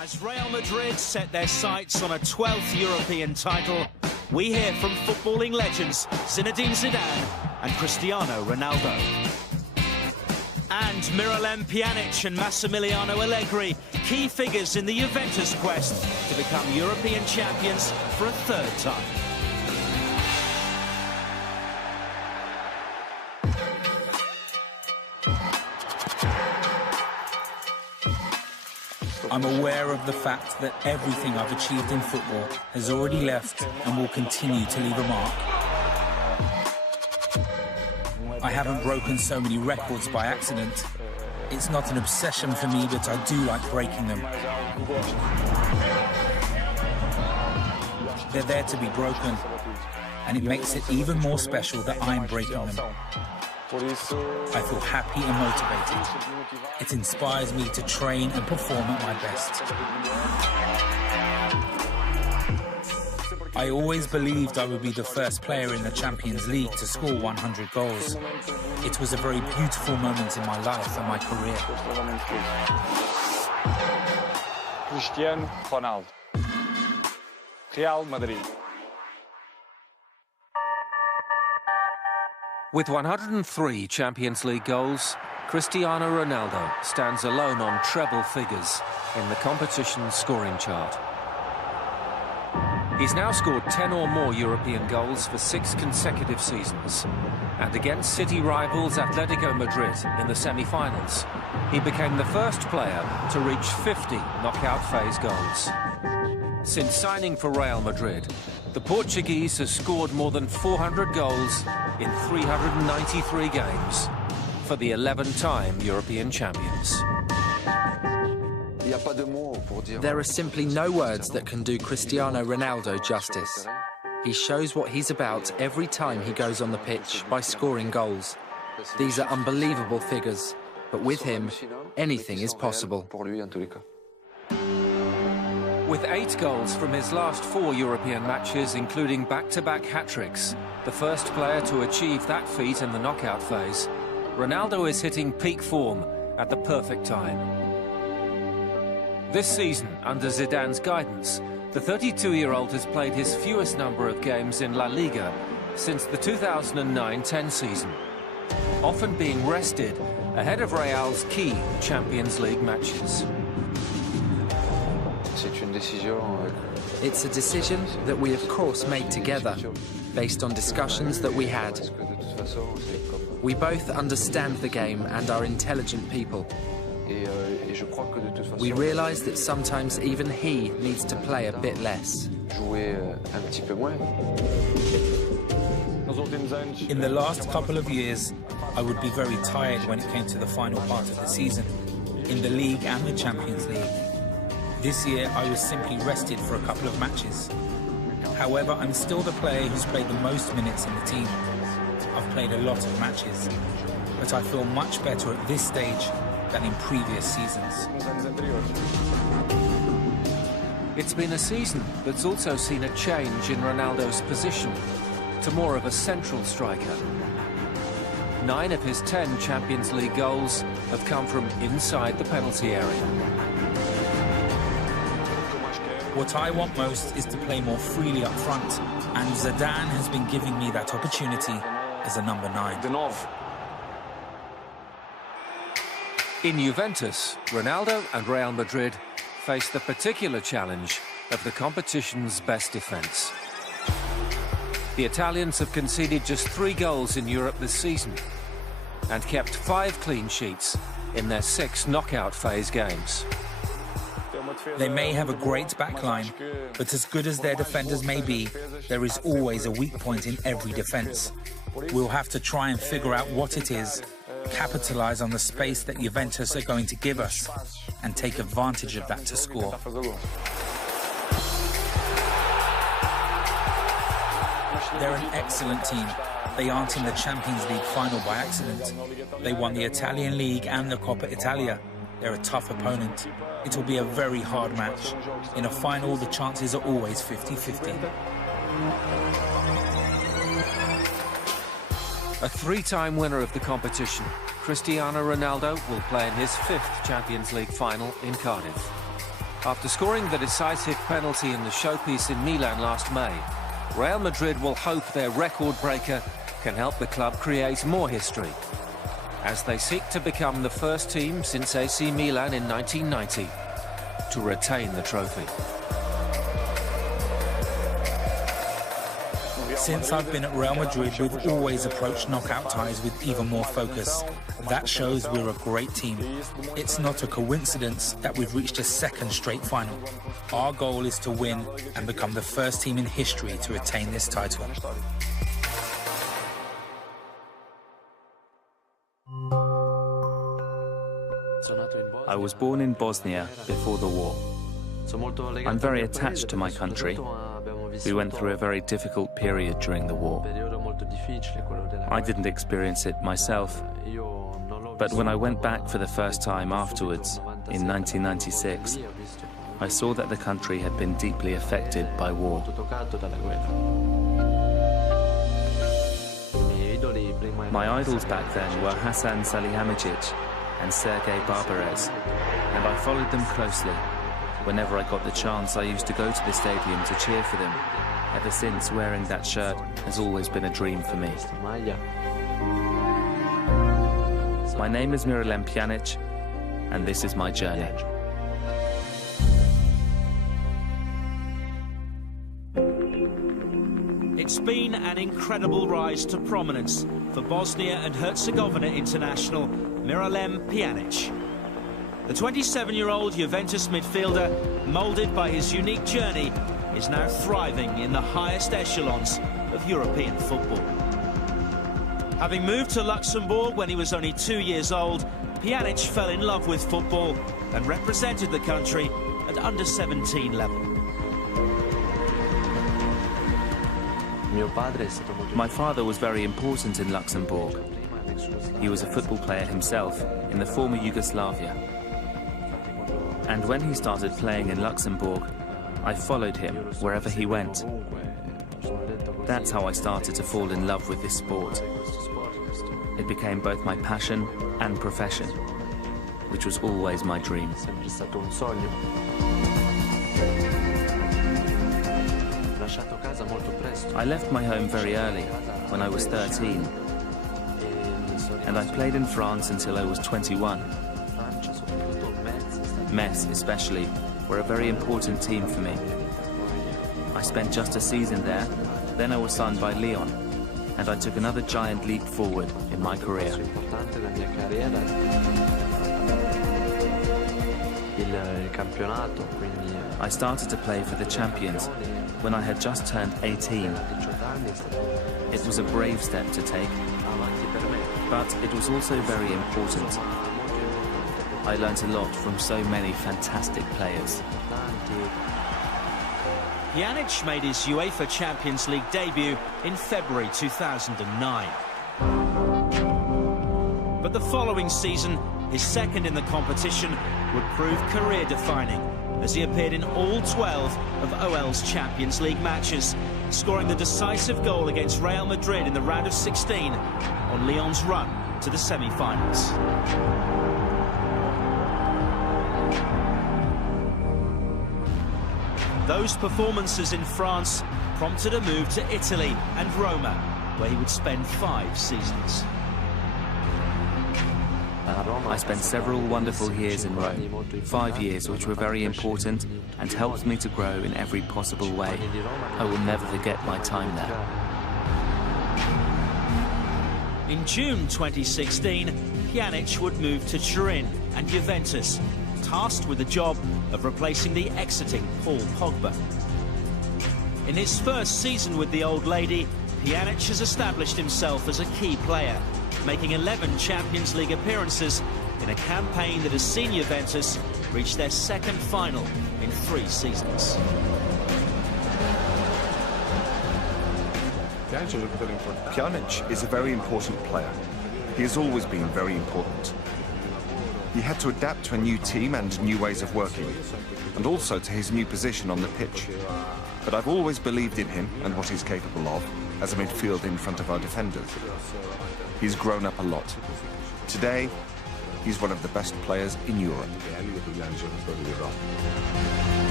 As Real Madrid set their sights on a 12th European title, we hear from footballing legends Zinedine Zidane and Cristiano Ronaldo. And Miralem Pjanic and Massimiliano Allegri, key figures in the Juventus quest to become European champions for a third time. I'm aware of the fact that everything I've achieved in football has already left and will continue to leave a mark. I haven't broken so many records by accident. It's not an obsession for me, but I do like breaking them. They're there to be broken, and it makes it even more special that I'm breaking them. I feel happy and motivated. It inspires me to train and perform at my best. I always believed I would be the first player in the Champions League to score 100 goals. It was a very beautiful moment in my life and my career. Cristiano Ronaldo, Real Madrid. With 103 Champions League goals, Cristiano Ronaldo stands alone on treble figures in the competition's scoring chart. He's now scored 10 or more European goals for 6 consecutive seasons. And against city rivals Atletico Madrid in the semi-finals, he became the first player to reach 50 knockout phase goals. Since signing for Real Madrid, the Portuguese has scored more than 400 goals in 393 games for the 11-time European champions. There are simply no words that can do Cristiano Ronaldo justice. He shows what he's about every time he goes on the pitch by scoring goals. These are unbelievable figures, but with him, anything is possible. With 8 goals from his last 4 European matches, including back-to-back hat-tricks, the first player to achieve that feat in the knockout phase, Ronaldo is hitting peak form at the perfect time. This season, under Zidane's guidance, the 32-year-old has played his fewest number of games in La Liga since the 2009-10 season, often being rested ahead of Real's key Champions League matches. It's a decision that we of course made together, based on discussions that we had. We both understand the game and are intelligent people. We realise that sometimes even he needs to play a bit less. In the last couple of years, I would be very tired when it came to the final part of the season, in the league and the Champions League. This year, I was simply rested for a couple of matches. However, I'm still the player who's played the most minutes in the team. I've played a lot of matches, but I feel much better at this stage than in previous seasons. It's been a season that's also seen a change in Ronaldo's position to more of a central striker. 9 of his 10 Champions League goals have come from inside the penalty area. What I want most is to play more freely up front, and Zidane has been giving me that opportunity as a number 9. In Juventus, Ronaldo and Real Madrid face the particular challenge of the competition's best defence. The Italians have conceded just 3 goals in Europe this season and kept 5 clean sheets in their 6 knockout phase games. They may have a great backline, but as good as their defenders may be, there is always a weak point in every defence. We'll have to try and figure out what it is, capitalise on the space that Juventus are going to give us, and take advantage of that to score. They're an excellent team. They aren't in the Champions League final by accident. They won the Italian League and the Coppa Italia. They're a tough opponent. It will be a very hard match. In a final, the chances are always 50-50. A three-time winner of the competition, Cristiano Ronaldo will play in his 5th Champions League final in Cardiff. After scoring the decisive penalty in the showpiece in Milan last May, Real Madrid will hope their record breaker can help the club create more history, as they seek to become the first team since AC Milan in 1990 to retain the trophy. Since I've been at Real Madrid, we've always approached knockout ties with even more focus. That shows we're a great team. It's not a coincidence that we've reached a 2nd straight final. Our goal is to win and become the first team in history to retain this title. I was born in Bosnia before the war. I'm very attached to my country. We went through a very difficult period during the war. I didn't experience it myself, but when I went back for the first time afterwards, in 1996, I saw that the country had been deeply affected by war. My idols back then were Hasan Salihamidzic and Sergei Barbares, and I followed them closely. Whenever I got the chance, I used to go to the stadium to cheer for them. Ever since, wearing that shirt has always been a dream for me. My name is Miralem Pjanic, and this is my journey. It's been an incredible rise to prominence for Bosnia and Herzegovina international Miralem Pjanic. The 27-year-old Juventus midfielder, moulded by his unique journey, is now thriving in the highest echelons of European football. Having moved to Luxembourg when he was only 2 years old, Pjanic fell in love with football and represented the country at under-17 level. My father was very important in Luxembourg. He was a football player himself in the former Yugoslavia. And when he started playing in Luxembourg, I followed him wherever he went. That's how I started to fall in love with this sport. It became both my passion and profession, which was always my dream. I left my home very early, when I was 13, and I played in France until I was 21. Metz, especially, were a very important team for me. I spent just a season there, then I was signed by Lyon, and I took another giant leap forward in my career. I started to play for the champions when I had just turned 18. It was a brave step to take, but it was also very important. I learnt a lot from so many fantastic players. Pjanic made his UEFA Champions League debut in February 2009. But the following season, his 2nd in the competition, would prove career-defining as he appeared in all 12 of OL's Champions League matches, scoring the decisive goal against Real Madrid in the round of 16 on Lyon's run to the semi-finals. Those performances in France prompted a move to Italy and Roma, where he would spend 5 seasons. I spent several wonderful years in Rome, 5 years which were very important and helped me to grow in every possible way. I will never forget my time there. In June 2016, Pjanic would move to Turin and Juventus, tasked with the job of replacing the exiting Paul Pogba. In his first season with the Old Lady, Pjanic has established himself as a key player, making 11 Champions League appearances in a campaign that has seen Juventus reach their 2nd final in 3 seasons. Pjanic is a very important player. He has always been very important. He had to adapt to a new team and new ways of working, and also to his new position on the pitch. But I've always believed in him and what he's capable of, as a midfield in front of our defenders. He's grown up a lot. Today, he's one of the best players in Europe.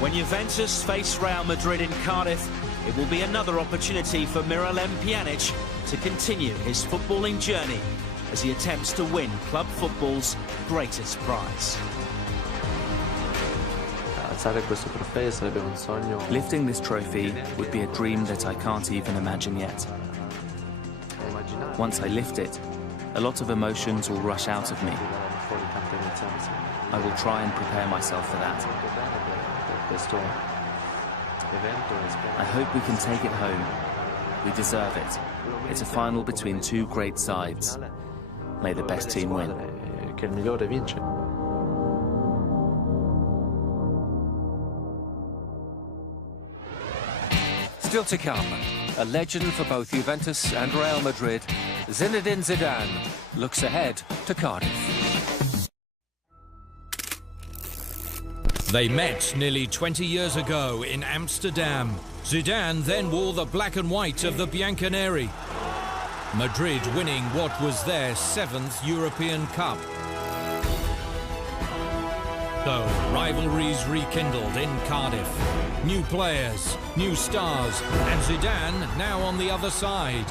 When Juventus face Real Madrid in Cardiff, it will be another opportunity for Miralem Pjanic to continue his footballing journey as he attempts to win club football's greatest prize. Lifting this trophy would be a dream that I can't even imagine yet. Once I lift it, a lot of emotions will rush out of me. I will try and prepare myself for that. I hope we can take it home. We deserve it. It's a final between two great sides. May the best team win. Still to come, a legend for both Juventus and Real Madrid, Zinedine Zidane looks ahead to Cardiff. They met nearly 20 years ago in Amsterdam. Zidane then wore the black and white of the Bianconeri. Madrid winning what was their 7th European Cup. So, rivalries rekindled in Cardiff. New players, new stars, and Zidane now on the other side.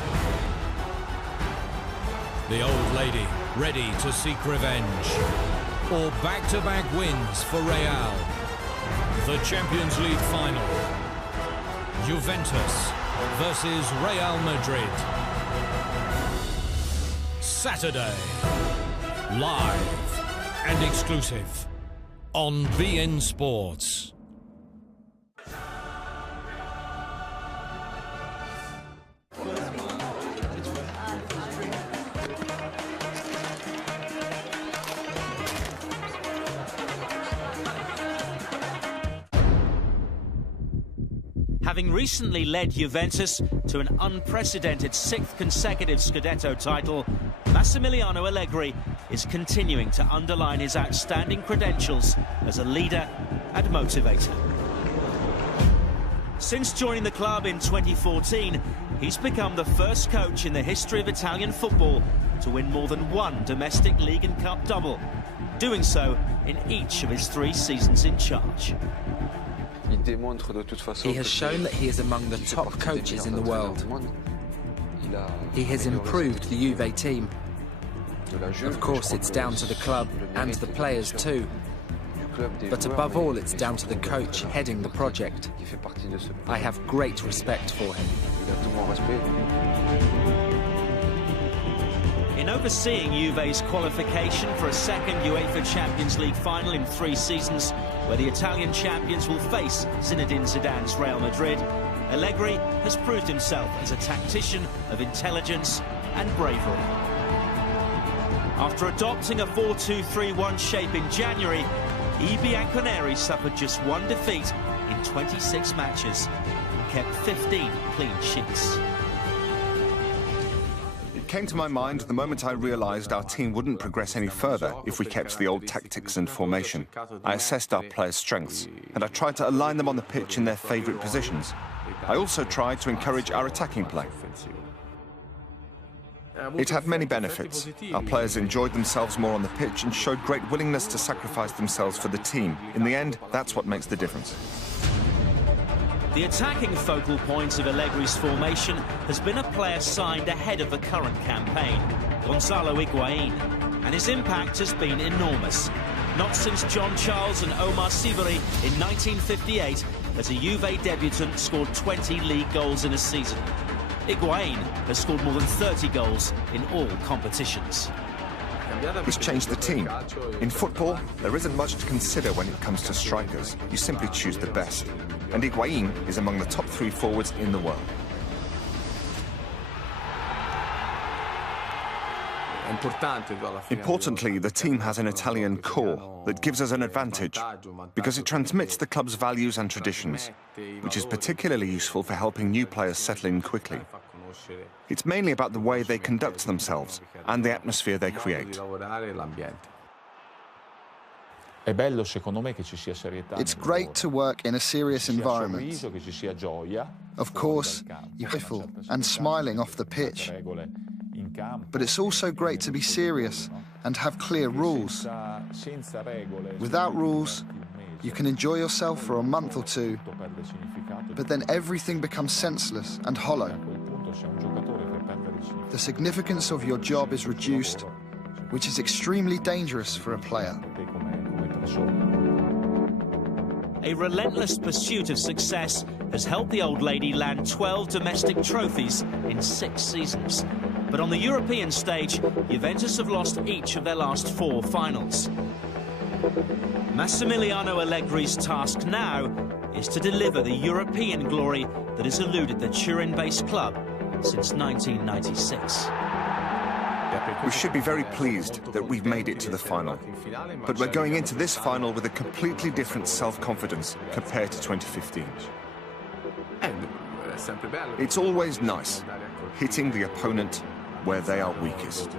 The old lady ready to seek revenge. Or back-to-back wins for Real. The Champions League final. Juventus versus Real Madrid. Saturday. Live and exclusive on beIN Sports. Having recently led Juventus to an unprecedented 6th consecutive Scudetto title, Massimiliano Allegri is continuing to underline his outstanding credentials as a leader and motivator. Since joining the club in 2014, he's become the first coach in the history of Italian football to win more than one domestic league and cup double, doing so in each of his 3 seasons in charge. He has shown that he is among the top coaches in the world. He has improved the Juve team. Of course, it's down to the club and the players too. But above all, it's down to the coach heading the project. I have great respect for him. In overseeing Juve's qualification for a 2nd UEFA Champions League final in 3 seasons, where the Italian champions will face Zinedine Zidane's Real Madrid, Allegri has proved himself as a tactician of intelligence and bravery. After adopting a 4-2-3-1 shape in January, I Bianconeri suffered just 1 defeat in 26 matches and kept 15 clean sheets. It came to my mind the moment I realised our team wouldn't progress any further if we kept the old tactics and formation. I assessed our players' strengths, and I tried to align them on the pitch in their favourite positions. I also tried to encourage our attacking play. It had many benefits. Our players enjoyed themselves more on the pitch and showed great willingness to sacrifice themselves for the team. In the end, that's what makes the difference. The attacking focal point of Allegri's formation has been a player signed ahead of the current campaign, Gonzalo Higuain, and his impact has been enormous. Not since John Charles and Omar Sibori in 1958 has a Juve debutant scored 20 league goals in a season. Higuain has scored more than 30 goals in all competitions. He's changed the team. In football, there isn't much to consider when it comes to strikers. You simply choose the best. And Higuain is among the top 3 forwards in the world. Importantly, the team has an Italian core that gives us an advantage because it transmits the club's values and traditions, which is particularly useful for helping new players settle in quickly. It's mainly about the way they conduct themselves and the atmosphere they create. It's great to work in a serious environment. Of course, you're joyful and smiling off the pitch. But it's also great to be serious and have clear rules. Without rules, you can enjoy yourself for a month or two, but then everything becomes senseless and hollow. The significance of your job is reduced, which is extremely dangerous for a player. A relentless pursuit of success has helped the old lady land 12 domestic trophies in 6 seasons. But on the European stage, Juventus have lost each of their last 4 finals. Massimiliano Allegri's task now is to deliver the European glory that has eluded the Turin-based club since 1996. We should be very pleased that we've made it to the final. But we're going into this final with a completely different self-confidence compared to 2015. It's always nice hitting the opponent where they are weakest.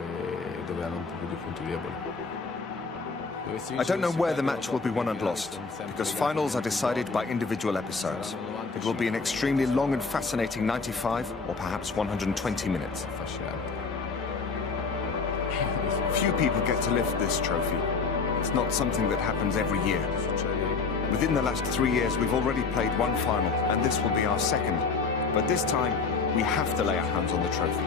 I don't know where the match will be won and lost, because finals are decided by individual episodes. It will be an extremely long and fascinating 95 or perhaps 120 minutes. Few people get to lift this trophy. It's not something that happens every year. Within the last 3 years, we've already played 1 final, and this will be our 2nd. But this time, we have to lay our hands on the trophy.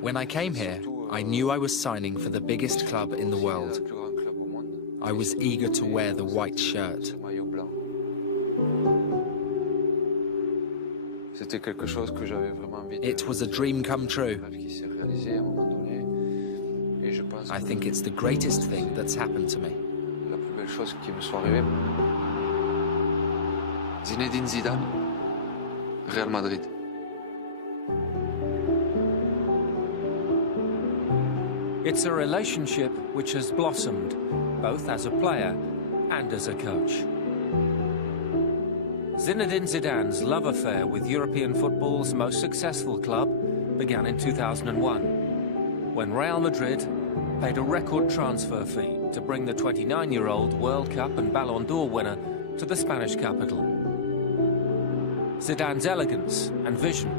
When I came here, I knew I was signing for the biggest club in the world. I was eager to wear the white shirt. It was a dream come true. I think it's the greatest thing that's happened to me. Zinedine Zidane, Real Madrid. It's a relationship which has blossomed, both as a player and as a coach. Zinedine Zidane's love affair with European football's most successful club began in 2001, when Real Madrid paid a record transfer fee to bring the 29-year-old World Cup and Ballon d'Or winner to the Spanish capital. Zidane's elegance and vision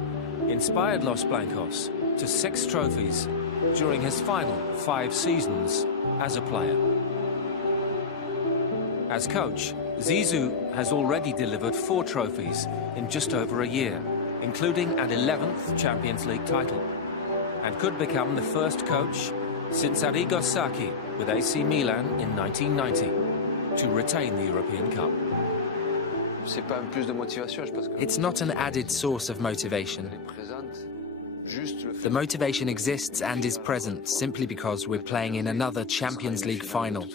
inspired Los Blancos to 6 trophies during his final 5 seasons as a player. As coach, Zizou has already delivered 4 trophies in just over a year, including an 11th Champions League title, and could become the first coach since Arrigo Sacchi with AC Milan in 1990 to retain the European Cup. It's not an added source of motivation. The motivation exists and is present simply because we're playing in another Champions League final.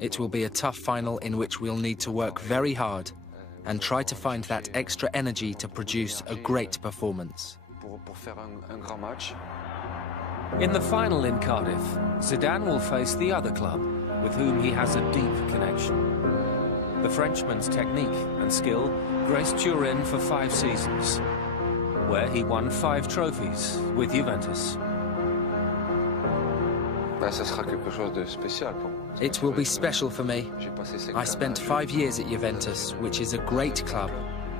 It will be a tough final in which we'll need to work very hard and try to find that extra energy to produce a great performance. In the final in Cardiff, Zidane will face the other club with whom he has a deep connection. The Frenchman's technique and skill graced Turin for 5 seasons, where he won 5 trophies with Juventus. It will be special for me. I spent 5 years at Juventus, which is a great club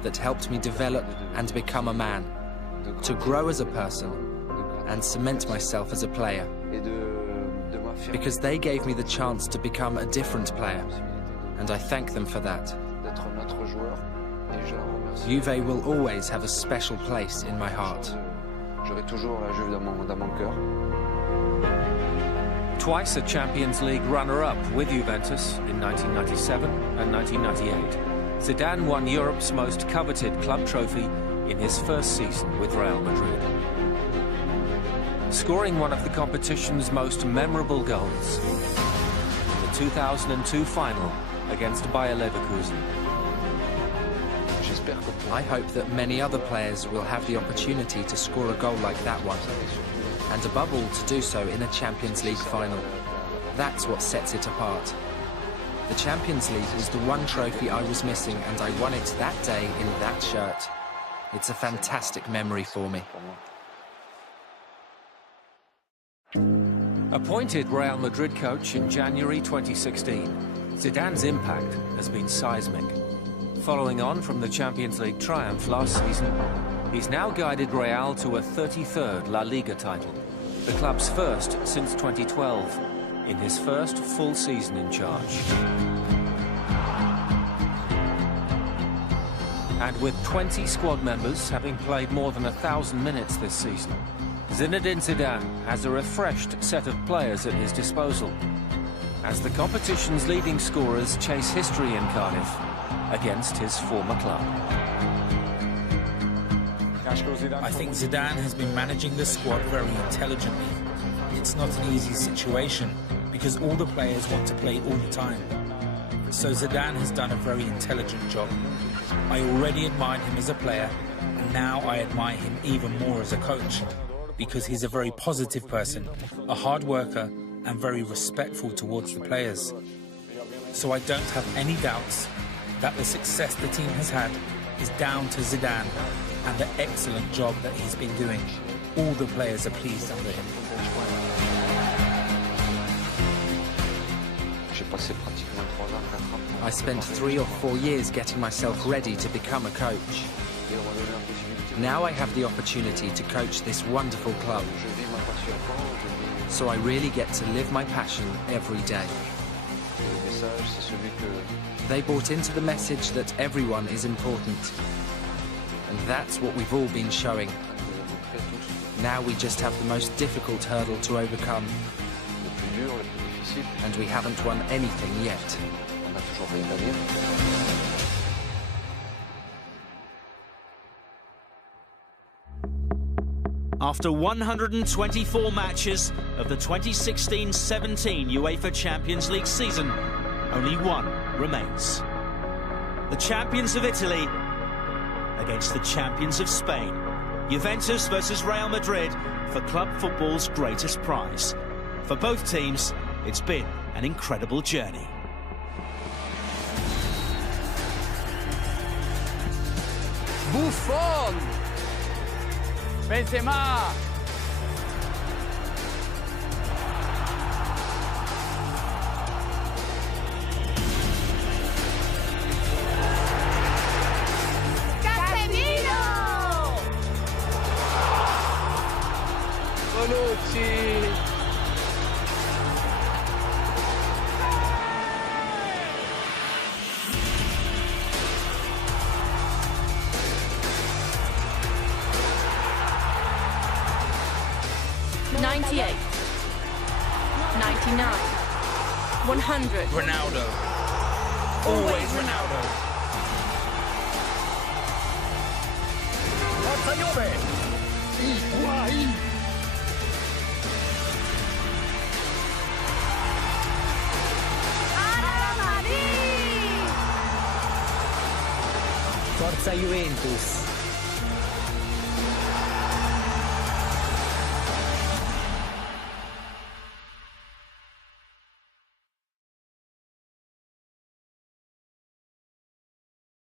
that helped me develop and become a man, to grow as a person and cement myself as a player. Because they gave me the chance to become a different player, and I thank them for that. Juve will always have a special place in my heart. Twice a Champions League runner-up with Juventus in 1997 and 1998, Zidane won Europe's most coveted club trophy in his first season with Real Madrid, scoring one of the competition's most memorable goals in the 2002 final against Bayer Leverkusen. I hope that many other players will have the opportunity to score a goal like that one, and above all to do so in a Champions League final. That's what sets it apart. The Champions League was the one trophy I was missing, and I won it that day in that shirt. It's a fantastic memory for me. Appointed Real Madrid coach in January 2016, Zidane's impact has been seismic. Following on from the Champions League triumph last season, he's now guided Real to a 33rd La Liga title, the club's first since 2012, in his first full season in charge. And with 20 squad members having played more than 1,000 minutes this season, Zinedine Zidane has a refreshed set of players at his disposal, as the competition's leading scorers chase history in Cardiff against his former club. I think Zidane has been managing the squad very intelligently. It's not an easy situation because all the players want to play all the time. So Zidane has done a very intelligent job. I already admired him as a player, and now I admire him even more as a coach, because he's a very positive person, a hard worker, and very respectful towards the players. So I don't have any doubts that the success the team has had is down to Zidane and the excellent job that he's been doing. All the players are pleased under him. I spent 3 or 4 years getting myself ready to become a coach. Now I have the opportunity to coach this wonderful club. So I really get to live my passion every day. They bought into the message that everyone is important. And that's what we've all been showing. Now we just have the most difficult hurdle to overcome. And we haven't won anything yet. After 124 matches of the 2016-17 UEFA Champions League season, only one remains. The champions of Italy against the champions of Spain. Juventus versus Real Madrid for club football's greatest prize. For both teams, it's been an incredible journey. Buffon! Benzema! Bonucci! 98, 99, 100. Ronaldo. Always Ronaldo. Forza Juve! Madrid! Forza Juventus!